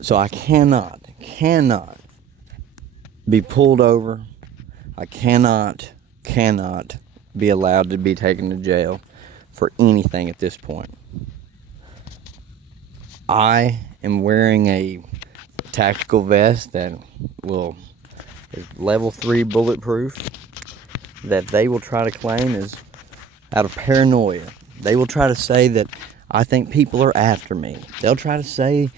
So I cannot be pulled over. I cannot be allowed to be taken to jail for anything at this point. I am wearing a tactical vest that is level 3 bulletproof, that they will try to claim is out of paranoia. They will try to say that I think people are after me. They'll try to say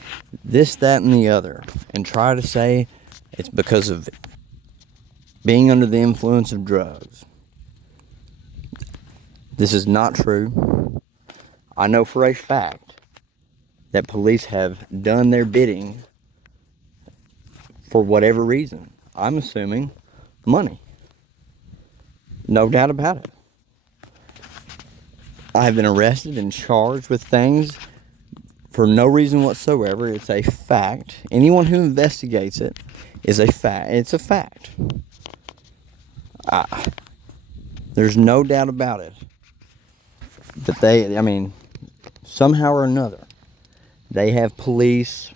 this, that, and the other, and try to say it's because of being under the influence of drugs. This is not true. I know for a fact that police have done their bidding for whatever reason. I'm assuming money. No doubt about it. I have been arrested and charged with things for no reason whatsoever. It's a fact. Anyone who investigates it is a fact. It's a fact. There's no doubt about it that somehow or another, they have police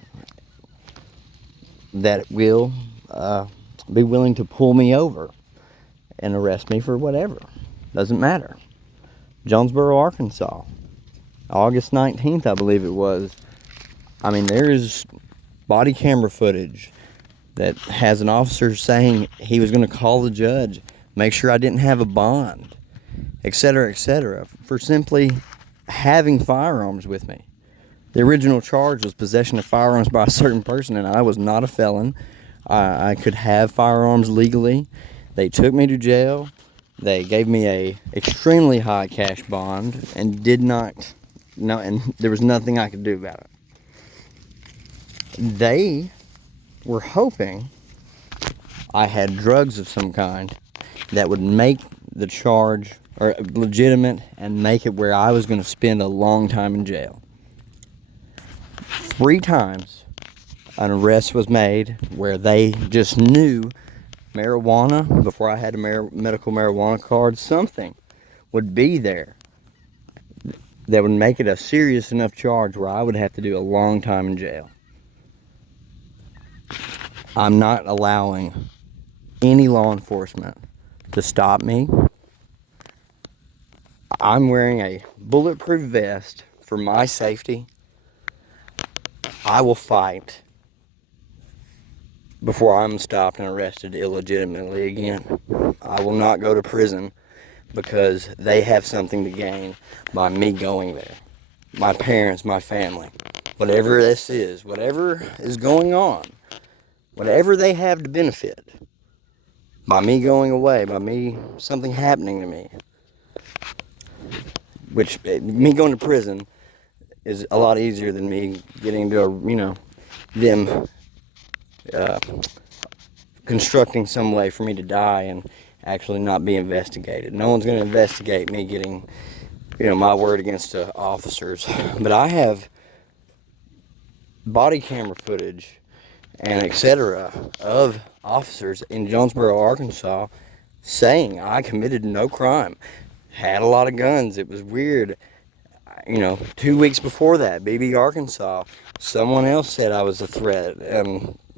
that will be willing to pull me over and arrest me for whatever. Doesn't matter. Jonesboro, Arkansas, August 19th, I believe it was. There is body camera footage that has an officer saying he was going to call the judge, make sure I didn't have a bond, etc., for simply having firearms with me. The original charge was possession of firearms by a certain person, and I was not a felon. I could have firearms legally. They took me to jail. They gave me a extremely high cash bond and and there was nothing I could do about it. They were hoping I had drugs of some kind that would make the charge legitimate and make it where I was going to spend a long time in jail. 3 times an arrest was made where they just knew marijuana, before I had a medical marijuana card, something would be there that would make it a serious enough charge where I would have to do a long time in jail. I'm not allowing any law enforcement to stop me. I'm wearing a bulletproof vest for my safety. I will fight before I'm stopped and arrested illegitimately again. I will not go to prison because they have something to gain by me going there. My parents, my family, whatever this is, whatever is going on, whatever they have to benefit by me going away, by something happening to me, which me going to prison is a lot easier than me getting to them constructing some way for me to die and actually not be investigated. No one's going to investigate me getting, my word against officers. But I have body camera footage and etc. of officers in Jonesboro, Arkansas, saying I committed no crime. Had a lot of guns. It was weird. 2 weeks before that, BB, Arkansas, someone else said I was a threat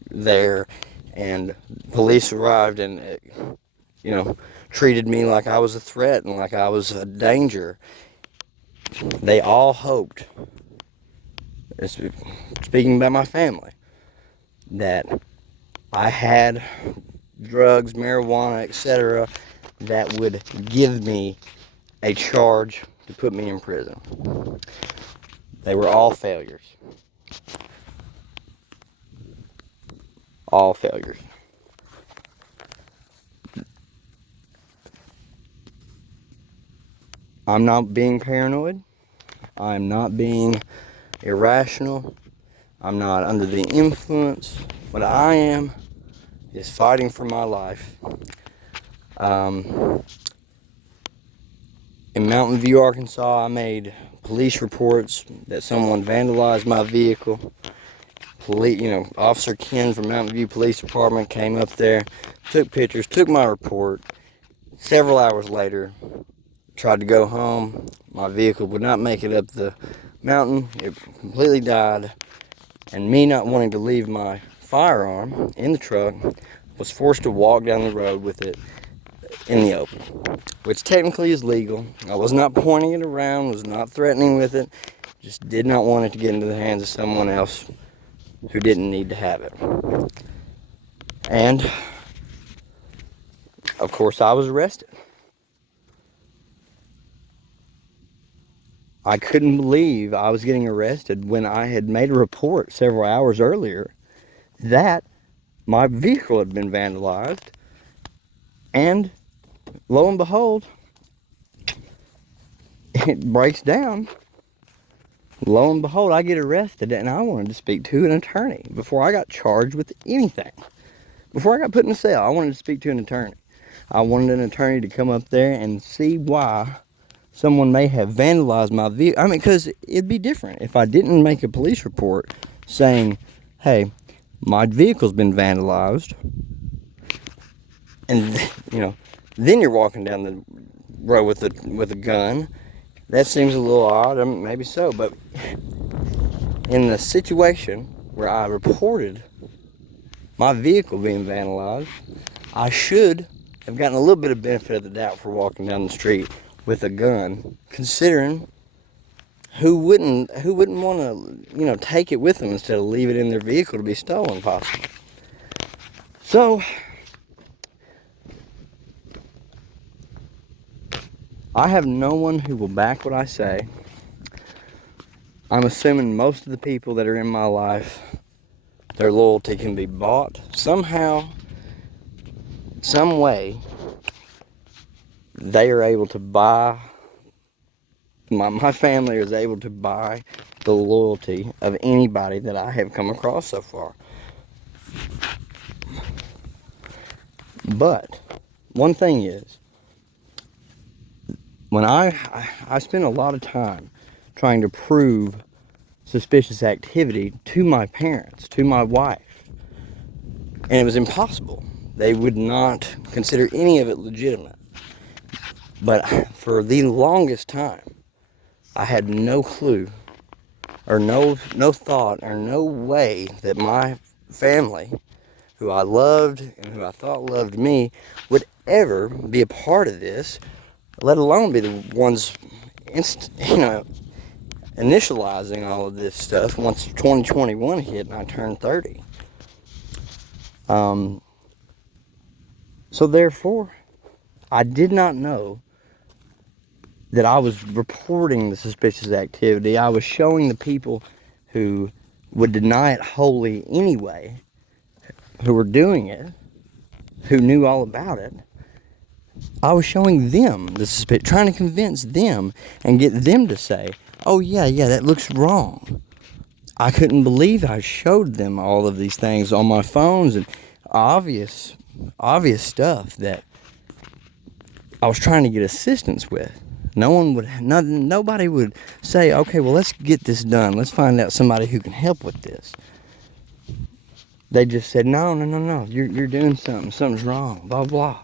there, and police arrived and treated me like I was a threat and like I was a danger. They all hoped, speaking about my family, that I had drugs, marijuana, etc., that would give me a charge to put me in prison. They were all failures. All failures. I'm not being paranoid. I'm not being irrational. I'm not under the influence. What I am is fighting for my life. In Mountain View, Arkansas, I made police reports that someone vandalized my vehicle. Officer Ken from Mountain View Police Department came up there, took pictures, took my report. Several hours later, tried to go home. My vehicle would not make it up the mountain. It completely died. And me not wanting to leave my firearm in the truck, was forced to walk down the road with it in the open, which technically is legal. I was not pointing it around, was not threatening with it, just did not want it to get into the hands of someone else who didn't need to have it. And of course I was arrested. I couldn't believe I was getting arrested when I had made a report several hours earlier that my vehicle had been vandalized, and lo and behold, it breaks down. Lo and behold, I get arrested, and I wanted to speak to an attorney before I got charged with anything. Before I got put in a cell, I wanted to speak to an attorney. I wanted an attorney to come up there and see why someone may have vandalized my vehicle. I mean, because it'd be different if I didn't make a police report saying, hey, my vehicle's been vandalized, and then you're walking down the road with a gun. That seems a little odd. I mean, maybe so, but in the situation where I reported my vehicle being vandalized, I should have gotten a little bit of benefit of the doubt for walking down the street with a gun, considering who wouldn't want to take it with them instead of leave it in their vehicle to be stolen, possibly. So I have no one who will back what I say. I'm assuming most of the people that are in my life, their loyalty can be bought somehow, some way. They are able to buy, my family is able to buy the loyalty of anybody that I have come across so far. But one thing is, when I spent a lot of time trying to prove suspicious activity to my parents, to my wife, and it was impossible. They would not consider any of it legitimate. But for the longest time, I had no clue, or no thought, or no way that my family, who I loved and who I thought loved me, would ever be a part of this, let alone be the ones, initializing all of this stuff once 2021 hit and I turned 30. So therefore, I did not know that I was reporting the suspicious activity. I was showing the people who would deny it wholly anyway, who were doing it, who knew all about it. I was showing them the suspicion, trying to convince them and get them to say, oh yeah, that looks wrong. I couldn't believe I showed them all of these things on my phones and obvious stuff that I was trying to get assistance with. Nobody would say, okay, well, let's get this done. Let's find out somebody who can help with this. They just said, no, you're doing something. Something's wrong, blah, blah.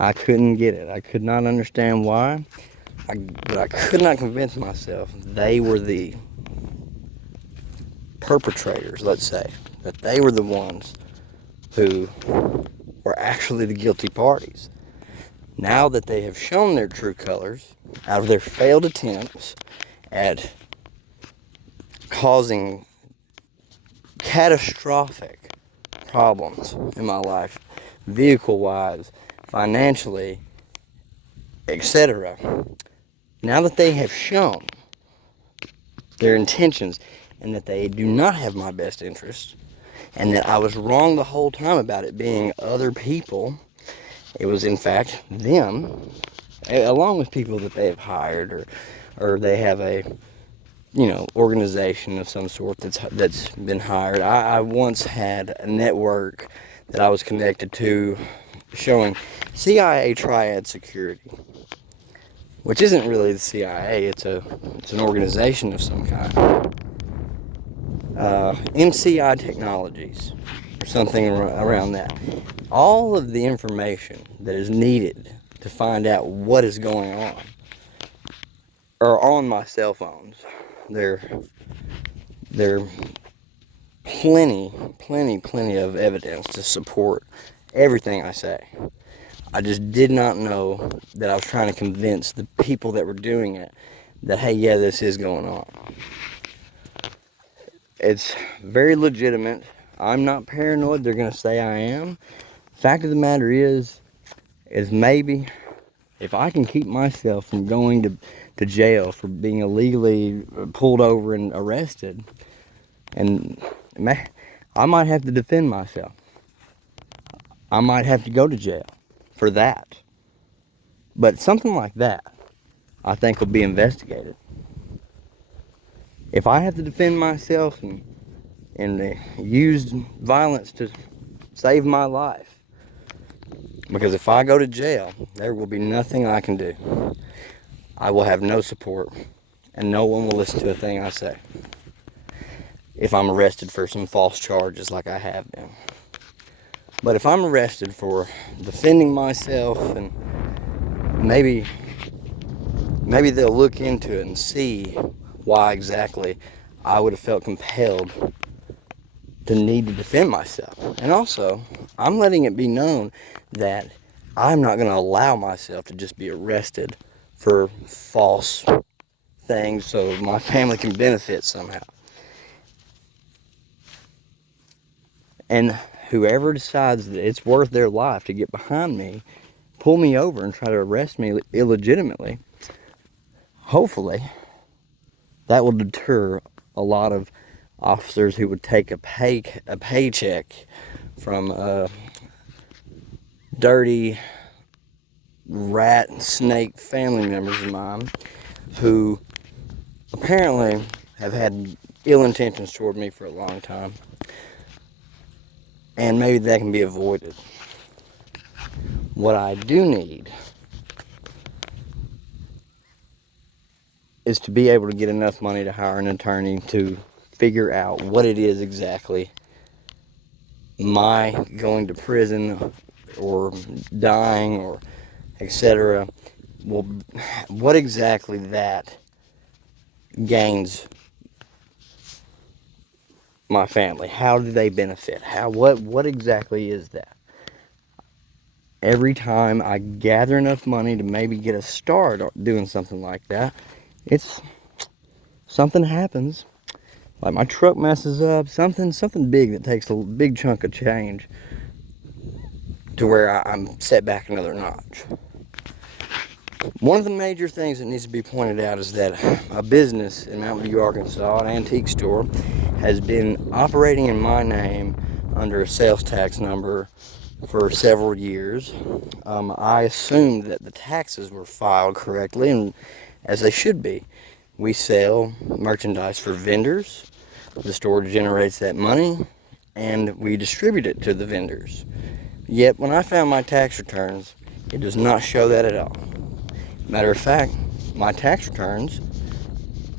I couldn't get it. I could not understand why. But I could not convince myself they were the perpetrators, let's say. That they were the ones who were actually the guilty parties. Now that they have shown their true colors out of their failed attempts at causing catastrophic problems in my life, vehicle-wise, financially, etc. Now that they have shown their intentions and that they do not have my best interest, and that I was wrong the whole time about it being other people, it was in fact them, along with people that they have hired, or they have a organization of some sort that's been hired. I once had a network that I was connected to showing CIA triad security, which isn't really the CIA. It's an organization of some kind. MCI Technologies, or something around that. All of the information that is needed to find out what is going on are on my cell phones. They're plenty of evidence to support everything I say. I just did not know that I was trying to convince the people that were doing it that, hey, yeah, this is going on. It's very legitimate. I'm not paranoid. They're going to say I am. Fact of the matter is maybe if I can keep myself from going to jail for being illegally pulled over and arrested, and I might have to defend myself. I might have to go to jail for that. But something like that, I think, will be investigated. If I have to defend myself and use violence to save my life, because if I go to jail, there will be nothing I can do. I will have no support, and no one will listen to a thing I say if I'm arrested for some false charges like I have been. But if I'm arrested for defending myself, and maybe they'll look into it and see why exactly I would have felt compelled to need to defend myself. And also, I'm letting it be known that I'm not going to allow myself to just be arrested for false things so my family can benefit somehow. And whoever decides that it's worth their life to get behind me, pull me over and try to arrest me illegitimately, hopefully that will deter a lot of officers who would take a paycheck from dirty rat and snake family members of mine who apparently have had ill intentions toward me for a long time, and maybe that can be avoided. What I do need is to be able to get enough money to hire an attorney to figure out what it is exactly my going to prison or dying or etc. Well, what exactly that gains my family? How do they benefit? What exactly is that? Every time I gather enough money to maybe get a start doing something like that, something happens. Like my truck messes up, something big that takes a big chunk of change to where I'm set back another notch. One of the major things that needs to be pointed out is that a business in Mountain View, Arkansas, an antique store, has been operating in my name under a sales tax number for several years. I assumed that the taxes were filed correctly, and as they should be. We sell merchandise for vendors. The store generates that money, and we distribute it to the vendors. Yet, when I found my tax returns, it does not show that at all. Matter of fact, my tax returns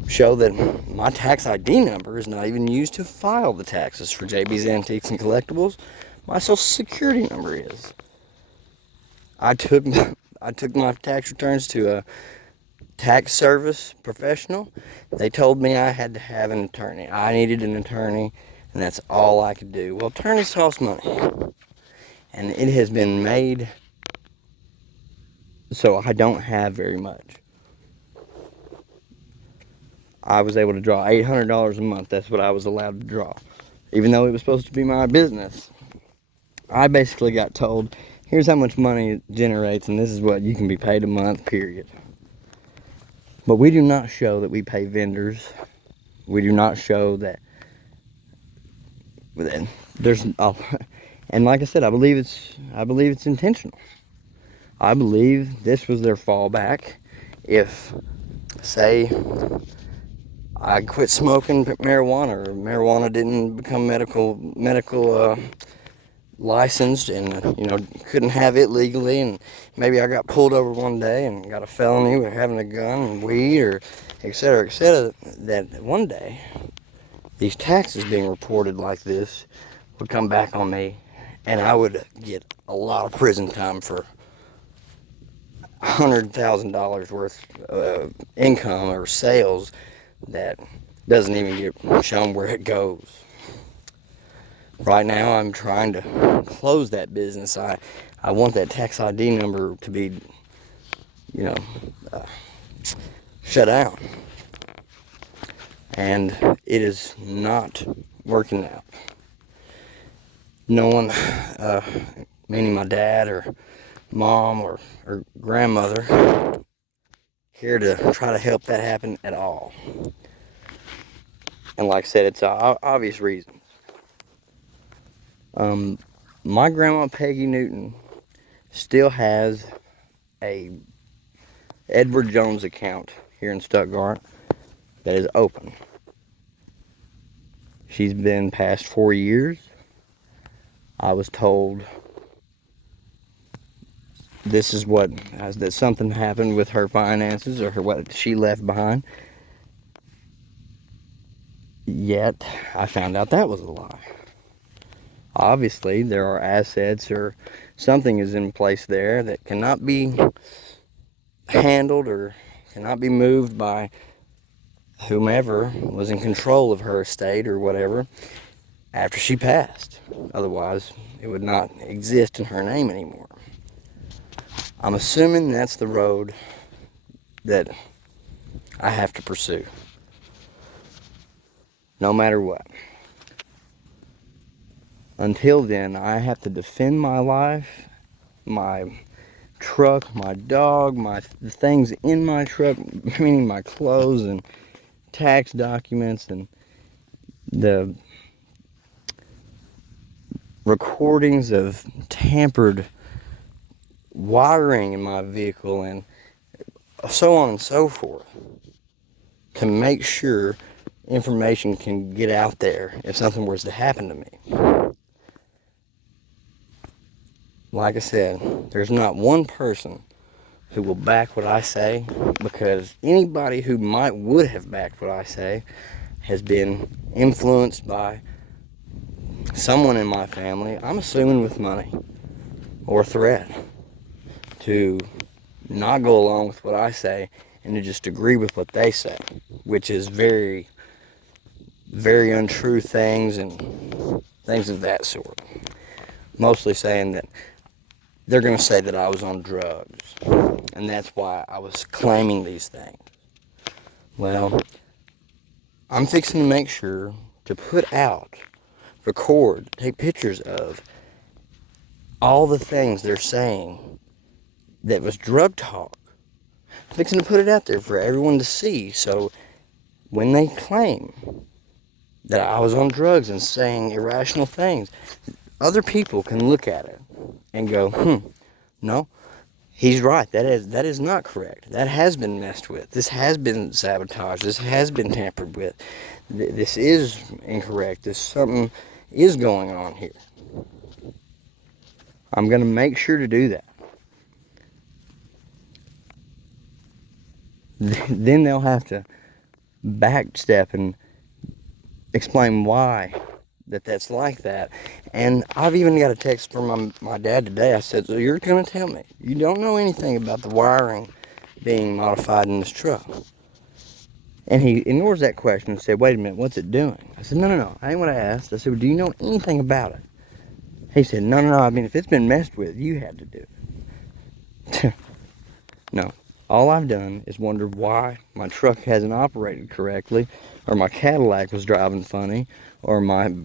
show that my tax ID number is not even used to file the taxes for JB's Antiques and Collectibles. My social security number is. I took my tax returns to a tax service professional. They told me I had to have an attorney. I needed an attorney, and that's all I could do. Well, attorneys cost money, and it has been made so I don't have very much. I was able to draw $800 a month. That's what I was allowed to draw, even though it was supposed to be my business. I basically got told, here's how much money it generates, and this is what you can be paid a month, period. But we do not show that we pay vendors. We do not show that there's, and like I said, I believe it's intentional. I believe this was their fallback. If, say, I quit smoking marijuana, or marijuana didn't become medical licensed, and couldn't have it legally, and maybe I got pulled over one day and got a felony with having a gun and weed, or etc., that one day these taxes being reported like this would come back on me, and I would get a lot of prison time for $100,000 worth of income or sales that doesn't even get shown where it goes. Right now, I'm trying to close that business. I want that tax ID number to be, you know, uh, shut down. And it is not working out. No one, meaning my dad or mom or grandmother, here to try to help that happen at all. And like I said, it's obvious reasons. My grandma Peggy Newton still has a Edward Jones account here in Stuttgart that is open. She's been past 4 years. I was told this is that something happened with her finances or what she left behind. Yet I found out that was a lie. Obviously, there are assets or something is in place there that cannot be handled or cannot be moved by whomever was in control of her estate or whatever after she passed. Otherwise, it would not exist in her name anymore. I'm assuming that's the road that I have to pursue, no matter what. Until then, I have to defend my life, my truck, my dog, the things in my truck, meaning my clothes and tax documents and the recordings of tampered wiring in my vehicle and so on and so forth, to make sure information can get out there if something was to happen to me. Like I said, there's not one person who will back what I say, because anybody who would have backed what I say has been influenced by someone in my family, I'm assuming with money or threat, to not go along with what I say and to just agree with what they say, which is very, very untrue things and things of that sort. Mostly saying that they're going to say that I was on drugs, and that's why I was claiming these things. Well, I'm fixing to make sure to put out, record, take pictures of all the things they're saying that was drug talk. I'm fixing to put it out there for everyone to see, so when they claim that I was on drugs and saying irrational things, other people can look at it and go, no, he's right. That is not correct. That has been messed with. This has been sabotaged. This has been tampered with. This is incorrect. Something is going on here. I'm going to make sure to do that. Then they'll have to backstep and explain why that's like that. And I've even got a text from my dad today. I said, so you're going to tell me you don't know anything about the wiring being modified in this truck? And he ignores that question and said, wait a minute, what's it doing? I said, no, I ain't what I asked. I said, well, do you know anything about it? He said, no, I mean, if it's been messed with, you had to do it. No, all I've done is wonder why my truck hasn't operated correctly, or my Cadillac was driving funny, or my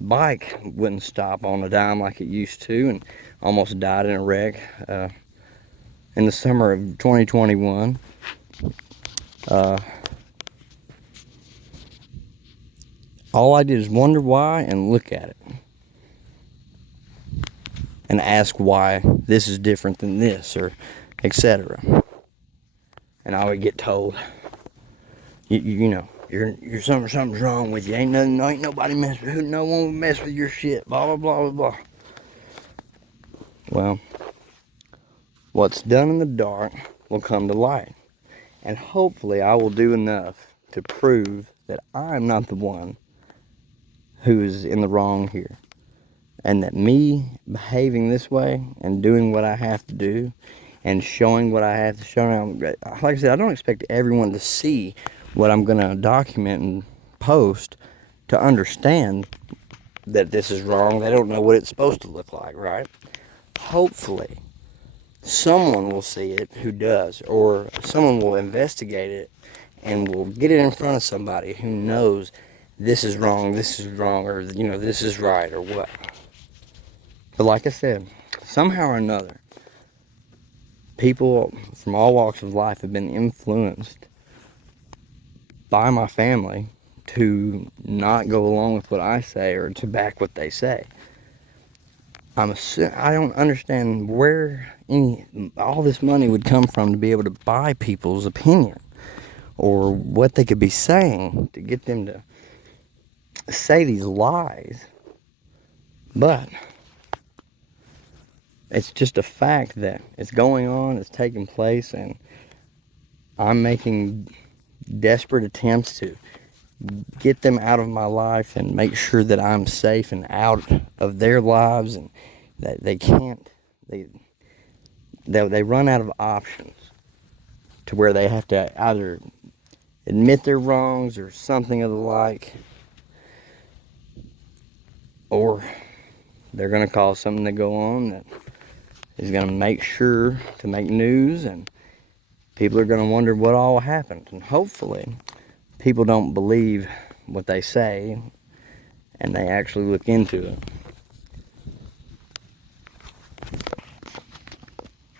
bike wouldn't stop on a dime like it used to, and almost died in a wreck in the summer of 2021. All I did is wonder why and look at it and ask why this is different than this, or etc. And I would get told, you know, you're something's wrong with you. Ain't nobody mess with, no one will mess with your shit. Blah blah blah. Well, what's done in the dark will come to light, and hopefully I will do enough to prove that I'm not the one who's in the wrong here, and that me behaving this way and doing what I have to do and showing what I have to show. Like I said, I don't expect everyone to see what I'm going to document and post to understand that this is wrong. They don't know what it's supposed to look like, right? Hopefully, someone will see it who does, or someone will investigate it and will get it in front of somebody who knows this is wrong, or, this is right, or what. But like I said, somehow or another, people from all walks of life have been influenced by my family to not go along with what I say or to back what they say. I don't understand where all this money would come from to be able to buy people's opinion, or what they could be saying to get them to say these lies. But it's just a fact that it's going on, it's taking place, and I'm making desperate attempts to get them out of my life and make sure that I'm safe and out of their lives, and that they run out of options to where they have to either admit their wrongs or something of the like, or they're going to cause something to go on that is going to make sure to make news, and people are going to wonder what all happened. And hopefully people don't believe what they say and they actually look into it.